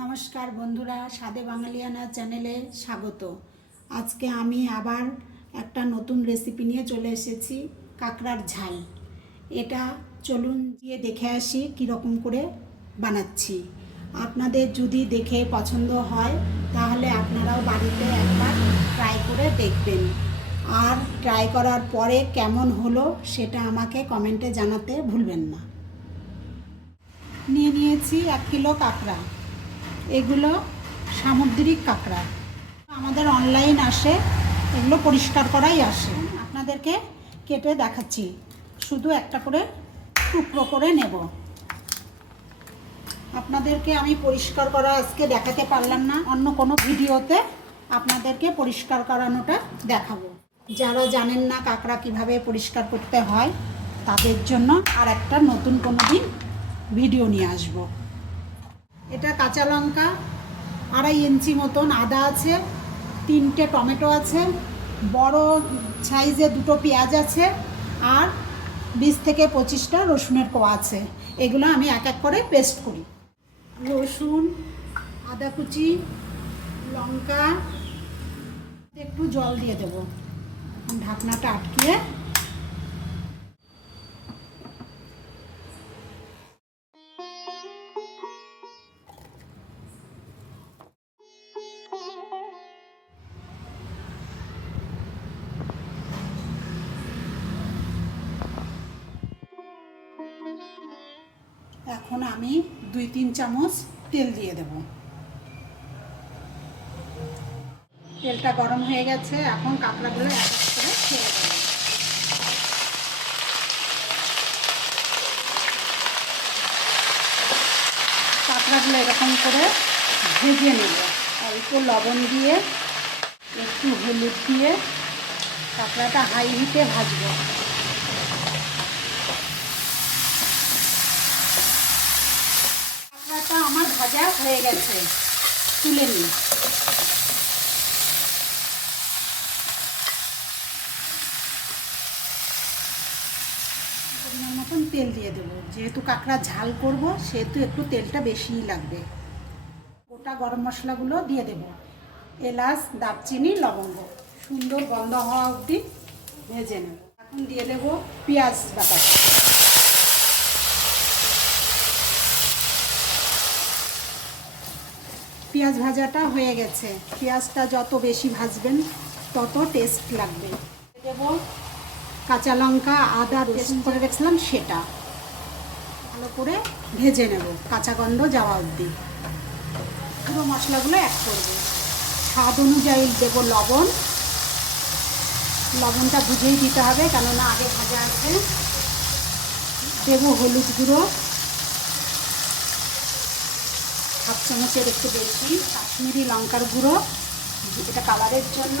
নমস্কার বন্ধুরা, সাদে বাঙালিয়ানা চ্যানেলে স্বাগত। আজকে আমি আবার একটা নতুন রেসিপি নিয়ে চলে এসেছি, কাঁকড়ার ঝাল। এটা চলুন গিয়ে দেখে আসি কীরকম করে বানাচ্ছি। আপনাদের যদি দেখে পছন্দ হয়, তাহলে আপনারাও বাড়িতে একবার ট্রাই করে দেখবেন। আর ট্রাই করার পরে কেমন হলো, সেটা আমাকে কমেন্টে জানাতে ভুলবেন না। নিয়ে নিয়েছি এক কিলো কাঁকড়া। এগুলো সামুদ্রিক কাঁকড়া। আমাদের অনলাইন আসে, এগুলো পরিষ্কার করাই আসে। আপনাদেরকে কেটে দেখাচ্ছি। শুধু একটা করে টুকরো করে নেব। আপনাদেরকে আমি পরিষ্কার করা আজকে দেখাতে পারলাম না। অন্য কোনো ভিডিওতে আপনাদেরকে পরিষ্কার করানোটা দেখাবো। যারা জানেন না কাঁকড়া কীভাবে পরিষ্কার করতে হয়, তাদের জন্য আর একটা নতুন কোনো দিন ভিডিও নিয়ে আসব। এটা কাঁচা লঙ্কা, আড়াই ইঞ্চি মতন আদা আছে, তিনটে টমেটো আছে, বড় সাইজে দুটো পেঁয়াজ আছে, আর বিশ থেকে পঁচিশটা রসুনের কোয়া আছে। এগুলো আমি এক এক করে পেস্ট করি। রসুন, আদা কুচি, লঙ্কা, একটু জল দিয়ে দেবো। ঢাকনাটা আটকিয়ে এখন আমি দুই, তিন চামচ তেল দিয়ে দেব। তেলটা গরম হয়ে গেছে, এখন কাঁকড়াগুলো এক এক করে কাঁকড়াগুলো এরকম করে ভেজে নেব। অল্প লবণ দিয়ে, একটু হলুদ দিয়ে কাঁকড়াটা হাই হিটে ভাজবো কাঁকড়াটা আমার ভাজা হয়ে গেছে। তুলে নিই পরিমাণ মতন তেল দিয়ে দেবো। যেহেতু কাঁকড়া ঝাল করব, সেহেতু একটু তেলটা বেশিই লাগবে। গোটা গরম মশলাগুলো দিয়ে দেবো। এলাচ, দারচিনি, লবঙ্গ। সুন্দর গন্ধ হওয়া অবধি ভেজে নেব। এখন দিয়ে দেবো পেঁয়াজ বাটাটা। পেঁয়াজ ভাজাটা হয়ে গেছে। পেঁয়াজটা যত বেশি ভাজবেন, তত টেস্ট লাগবে। দেব কাঁচা লঙ্কা, আদা রসুন করে রেখেছিলাম সেটা। ভালো করে ভেজে নেব, কাঁচা গন্ধ যাওয়া অবধি। পুরো মশলাগুলো অ্যাড করব। স্বাদ অনুযায়ী দেবো লবণ। লবণটা বুঝেই দিতে হবে, কেননা আগে ভাজা আছে। দেবো হলুদ গুঁড়ো। হাফ চামচের একটু বেশি কাশ্মীরি লঙ্কার গুঁড়ো, এটা কালারের জন্য।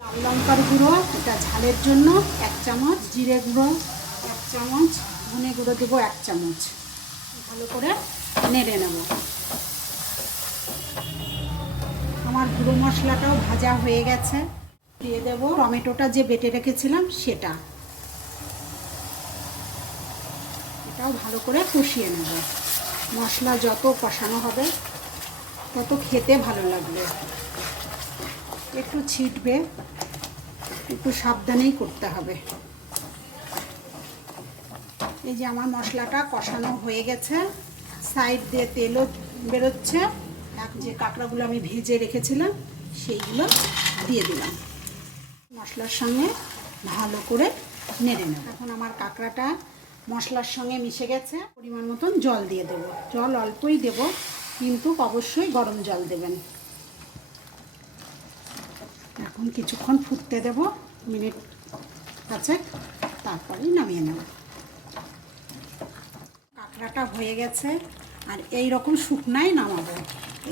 লাল লঙ্কার গুঁড়ো, এটা ঝালের জন্য এক চামচ, জিরে গুঁড়ো এক চামচ, ধনে গুঁড়ো দেবো এক চামচ। ভালো করে নেড়ে নেব। আমার গুঁড়ো মশলাটাও ভাজা হয়ে গেছে। দিয়ে দেবো টমেটোটা যে বেটে রেখেছিলাম, সেটা। এটাও ভালো করে কষিয়ে নেব। মশলা যত কষানো হবে, তত খেতে ভালো লাগবে। একটু ছিটবে, একটু সাবধানেই করতে হবে। এই যে আমার মশলাটা কষানো হয়ে গেছে, সাইড দিয়ে তেলও বেরোচ্ছে এক যে কাঁকড়াগুলো আমি ভেজে রেখেছিলাম, সেইগুলো দিয়ে দিলাম। মশলার সঙ্গে ভালো করে নেড়ে নেব। এখন আমার কাঁকড়াটা মশলার সঙ্গে মিশে গেছে, পরিমাণ মতন জল দিয়ে দেব। জল অল্পই দেব, কিন্তু অবশ্যই গরম জল দেবেন। এখন কিছুক্ষণ ফুটতে দেব, মিনিট আছে তারপরেই নামিয়ে নেব। কাঁকড়াটা হয়ে গেছে, আর এই রকম শুকনাই নামাবো।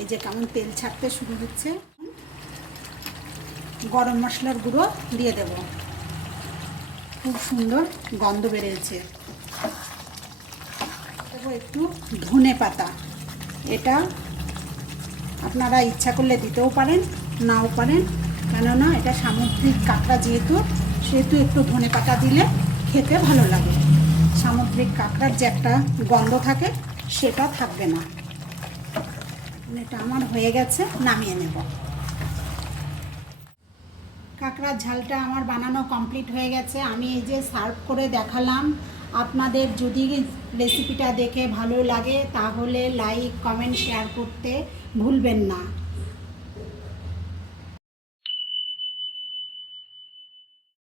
এই যে কেমন তেল ছাড়তে শুরু হচ্ছে, গরম মশলার গুঁড়ো দিয়ে দেব। খুব সুন্দর গন্ধ বেরিয়েছে। একটু ধনে পাতা। এটা আপনারা ইচ্ছা করলে দিতেও পারেন, নাও পারেন। কেননা এটা সামুদ্রিক কাঁকড়া যেহেতু, সেহেতু একটু ধনে পাতা দিলে খেতে ভালো লাগে। সামুদ্রিক কাঁকড়ার যে একটা গন্ধ থাকে, সেটা থাকবে না। এটা আমার হয়ে গেছে, নামিয়ে নেব। কাঁকড়ার ঝালটা আমার বানানো কমপ্লিট হয়ে গেছে। আমি এই যে সার্ভ করে দেখালাম আপনাদের যদি রেসিপিটা দেখে ভালো লাগে তাহলে লাইক কমেন্ট শেয়ার করতে ভুলবেন না।